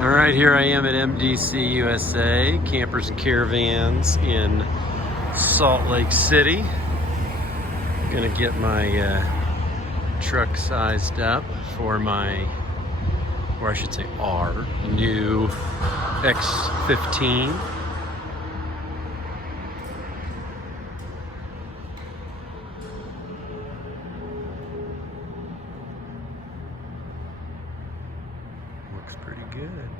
All right, here I am at MDC USA, Campers and Caravans in Salt Lake City. Gonna get my truck sized up for my, or I should say our new X15. Looks pretty good.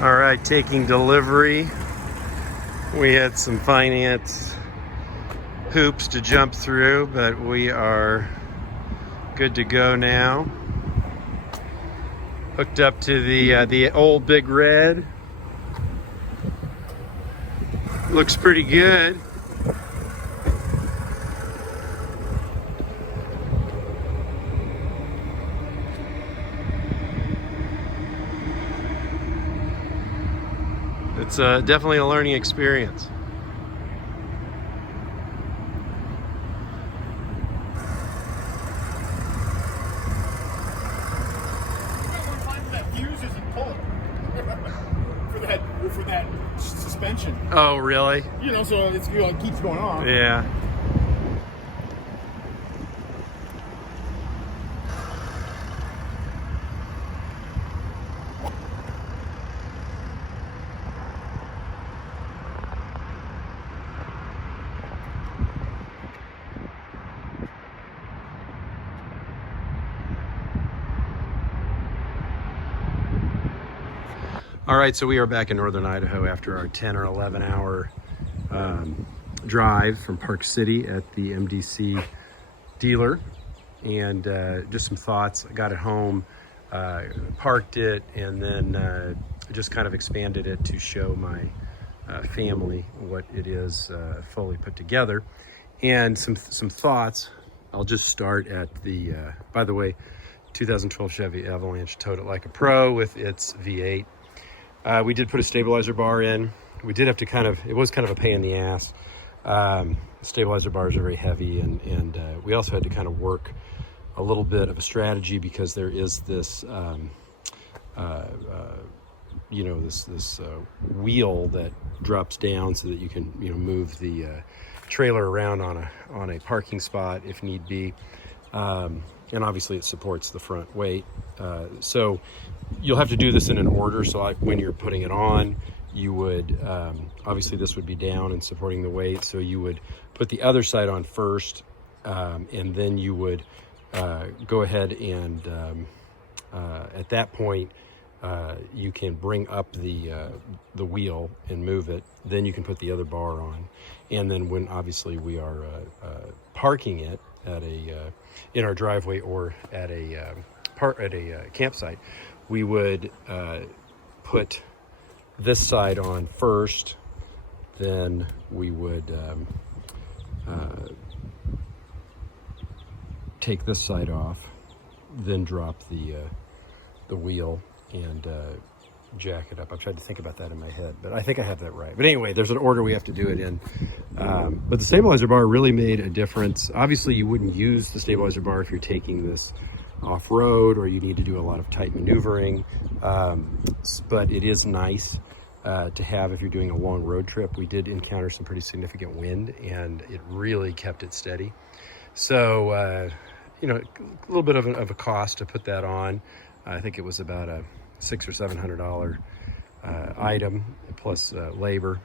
All right, taking delivery. We had some finance hoops to jump through, but we are good to go now. Hooked up to the old Big Red. Looks pretty good. It's definitely a learning experience. For that suspension. Oh, really? You know, so it's, it keeps going on. Yeah. All right, so we are back in Northern Idaho after our 10 or 11 hour drive from Park City at the MDC dealer. And just some thoughts. I got it home, parked it, and then just kind of expanded it to show my family what it is fully put together. And some thoughts. I'll just start at the, by the way, 2012 Chevy Avalanche, towed it like a pro with its V8. We did put a stabilizer bar in. We did have to it was kind of a pain in the ass. Stabilizer bars are very heavy, and we also had to kind of work a little bit of a strategy because there is this, this wheel that drops down so that you can, move the trailer around on a parking spot if need be. And obviously it supports the front weight. So you'll have to do this in an order. So when you're putting it on, you would, obviously this would be down and supporting the weight. So you would put the other side on first, and then you would go ahead and at that point, you can bring up the wheel and move it. Then you can put the other bar on. And then when obviously we are parking it at in our driveway or at a campsite, we would put this side on first, then we would take this side off, then drop the wheel and jack it up. I tried to think about that in my head, but I think I have that right. But anyway, there's an order we have to do it in. But the stabilizer bar really made a difference. Obviously, you wouldn't use the stabilizer bar if you're taking this off-road or you need to do a lot of tight maneuvering. But it is nice to have if you're doing a long road trip. We did encounter some pretty significant wind, and it really kept it steady. So, a little bit of a cost to put that on. I think it was about a $600 or $700 item plus labor.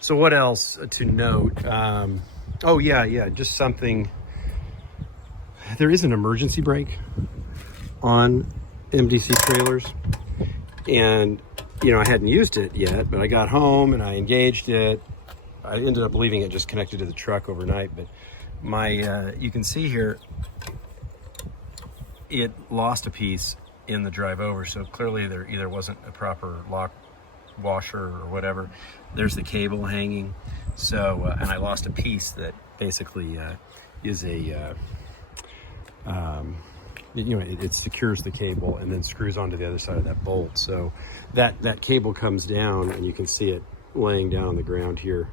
So what else to note? Just something. There is an emergency brake on MDC trailers, and I hadn't used it yet, but I got home and I engaged it. I ended up leaving it just connected to the truck overnight, but my you can see here it lost a piece in the drive over, so clearly there either wasn't a proper lock washer or whatever. There's the cable hanging, so and I lost a piece that basically is a it secures the cable and then screws onto the other side of that bolt. So that cable comes down, and you can see it laying down on the ground here,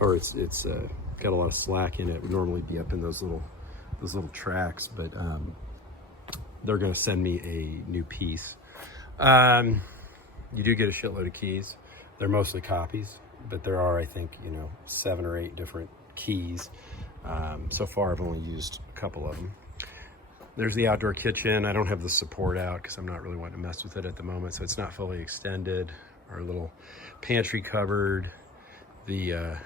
or it's got a lot of slack in it. It would normally be up in those little tracks, but they're going to send me a new piece. You do get a shitload of keys. They're mostly copies, but there are, I think, 7 or 8 different keys. So far I've only used a couple of them. There's the outdoor kitchen. I don't have the support out because I'm not really wanting to mess with it at the moment, so it's not fully extended. Our little pantry cupboard. The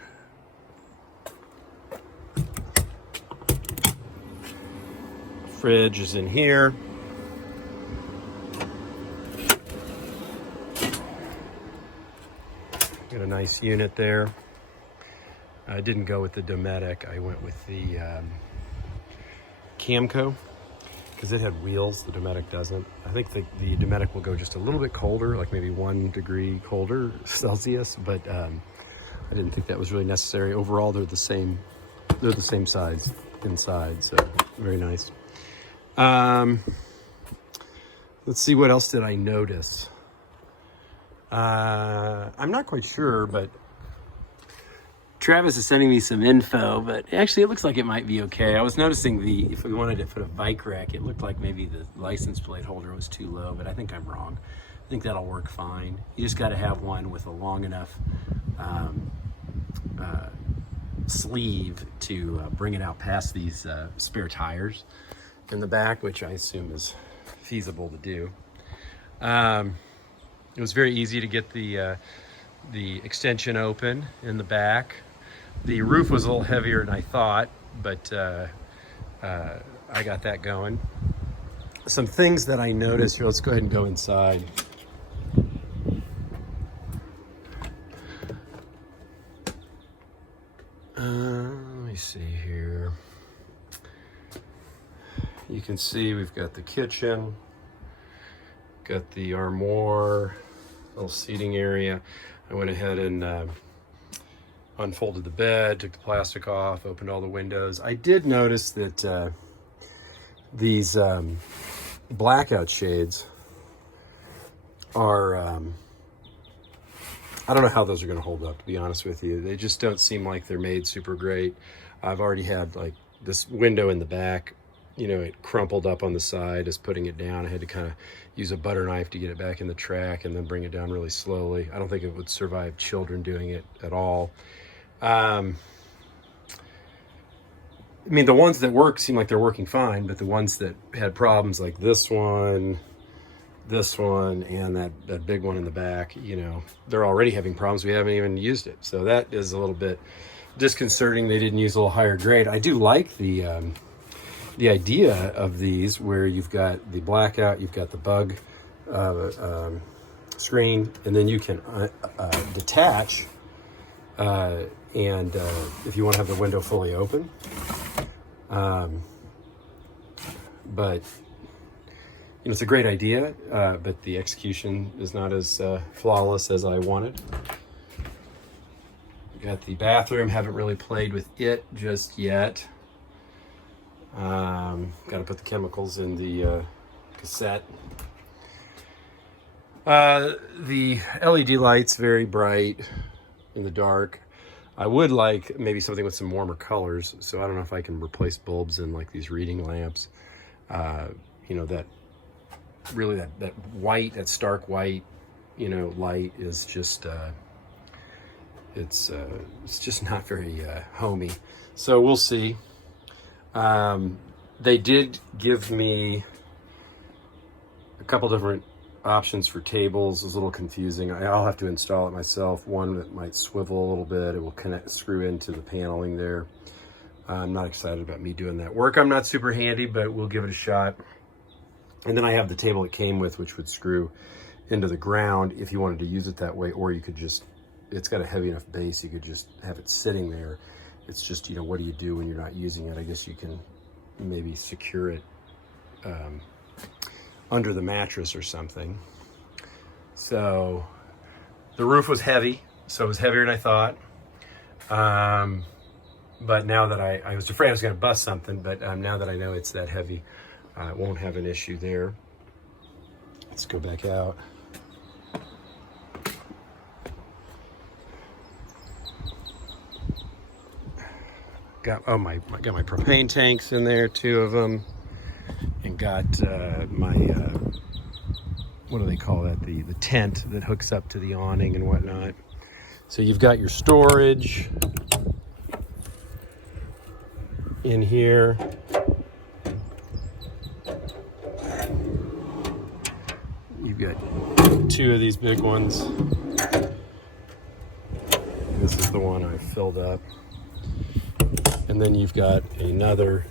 fridge is in here. Got a nice unit there. I didn't go with the Dometic. I went with the Camco because it had wheels. The Dometic doesn't. I think the Dometic will go just a little bit colder, like maybe 1 degree colder Celsius, but I didn't think that was really necessary. Overall, they're the same size inside, so very nice. Let's see, what else did I notice? I'm not quite sure, but Travis is sending me some info, but actually it looks like it might be okay. I was noticing if we wanted to put a bike rack, it looked like maybe the license plate holder was too low, but I think I'm wrong. I think that'll work fine. You just got to have one with a long enough sleeve to bring it out past these spare tires in the back, which I assume is feasible to do. It was very easy to get the extension open in the back. The roof was a little heavier than I thought, but I got that going. Some things that I noticed here, let's go ahead and go inside. Let me see here. You can see we've got the kitchen, got the armoire, little seating area. I went ahead and unfolded the bed, took the plastic off, opened all the windows. I did notice that these blackout shades are, I don't know how those are going to hold up, to be honest with you. They just don't seem like they're made super great. I've already had like this window in the back, it crumpled up on the side as putting it down. I had to kind of use a butter knife to get it back in the track and then bring it down really slowly. I don't think it would survive children doing it at all. I mean, the ones that work seem like they're working fine, but the ones that had problems like this one, and that big one in the back, they're already having problems. We haven't even used it. So that is a little bit disconcerting. They didn't use a little higher grade. I do like the idea of these where you've got the blackout, you've got the bug screen, and then you can detach and if you want to have the window fully open. But it's a great idea, but the execution is not as flawless as I wanted. Got the bathroom, haven't really played with it just yet. Got to put the chemicals in the cassette. The LED lights, very bright in the dark. I would like maybe something with some warmer colors, so I don't know if I can replace bulbs in like these reading lamps. That really that white, that stark white, light is just it's just not very homey. So we'll see. They did give me a couple different options for tables. It was a little confusing. I'll have to install it myself. One that might swivel a little bit. It will screw into the paneling there. I'm not excited about me doing that work. I'm not super handy, but we'll give it a shot. And then I have the table it came with, which would screw into the ground if you wanted to use it that way, or you could just, it's got a heavy enough base, you could just have it sitting there it's just, you know, what do you do when you're not using it? I guess you can maybe secure it under the mattress or something. So the roof was heavy, so it was heavier than I thought. But now that I was afraid I was going to bust something, but now that I know it's that heavy, I won't have an issue there. Let's go back out. Got my propane tanks in there, 2 of them, and got my what do they call that? The tent that hooks up to the awning and whatnot. So you've got your storage in here. You've got 2 of these big ones. This is the one I filled up. And then you've got another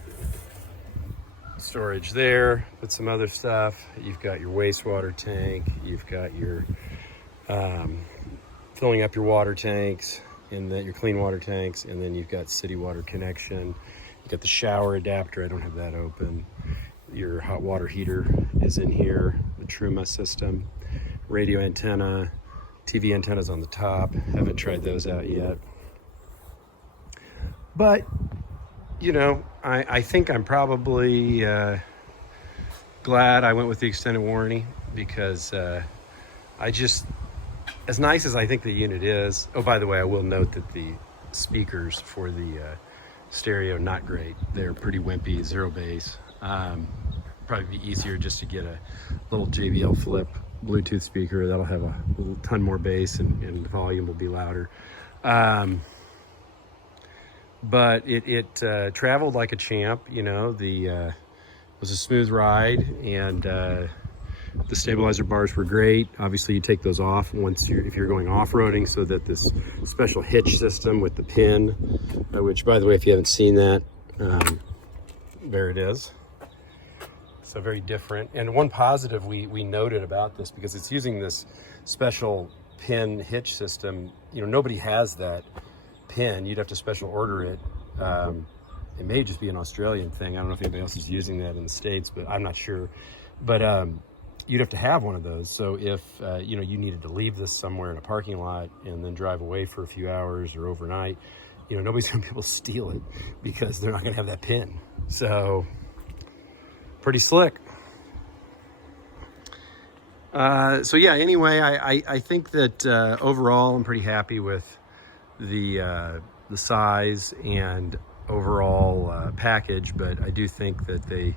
storage there with some other stuff. You've got your wastewater tank. You've got your filling up your water tanks, and then your clean water tanks, and then you've got city water connection. You've got the shower adapter. I don't have that open. Your hot water heater is in here. The Truma system, radio antenna, TV antennas on the top. Haven't tried those out yet. But, you know, I think I'm probably glad I went with the extended warranty, because I just, as nice as I think the unit is, oh, by the way, I will note that the speakers for the stereo, not great. They're pretty wimpy, 0 bass. Probably be easier just to get a little JBL flip Bluetooth speaker. That'll have a little ton more bass, and the volume will be louder. But it traveled like a champ, you know. It was a smooth ride, and the stabilizer bars were great. Obviously, you take those off if you're going off-roading, so that this special hitch system with the pin, which, by the way, if you haven't seen that, there it is. So very different. And one positive we noted about this, because it's using this special pin hitch system, you know, nobody has that pin. You'd have to special order it. It may just be an Australian thing. I don't know if anybody else is using that in the States, but I'm not sure. But you'd have to have one of those. So if you know, you needed to leave this somewhere in a parking lot and then drive away for a few hours or overnight, you know, nobody's gonna be able to steal it, because they're not gonna have that pin. So pretty slick. So yeah, anyway, I think that overall I'm pretty happy with the size and overall package, but I do think that they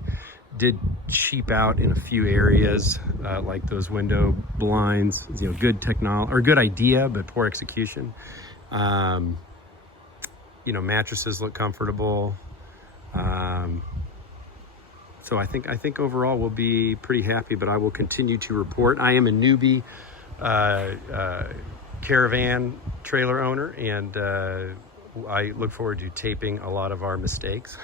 did cheap out in a few areas, like those window blinds. You know, good technology, or good idea, but poor execution. You know, mattresses look comfortable. So I think overall we'll be pretty happy, but I will continue to report. I am a newbie caravan trailer owner, and I look forward to taping a lot of our mistakes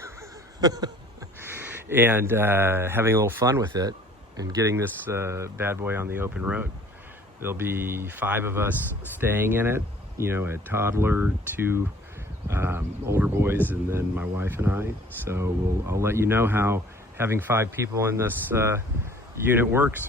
and having a little fun with it and getting this bad boy on the open road. There'll be 5 of us staying in it, you know, a toddler, 2 older boys, and then my wife and I. So I'll let you know how having 5 people in this unit works.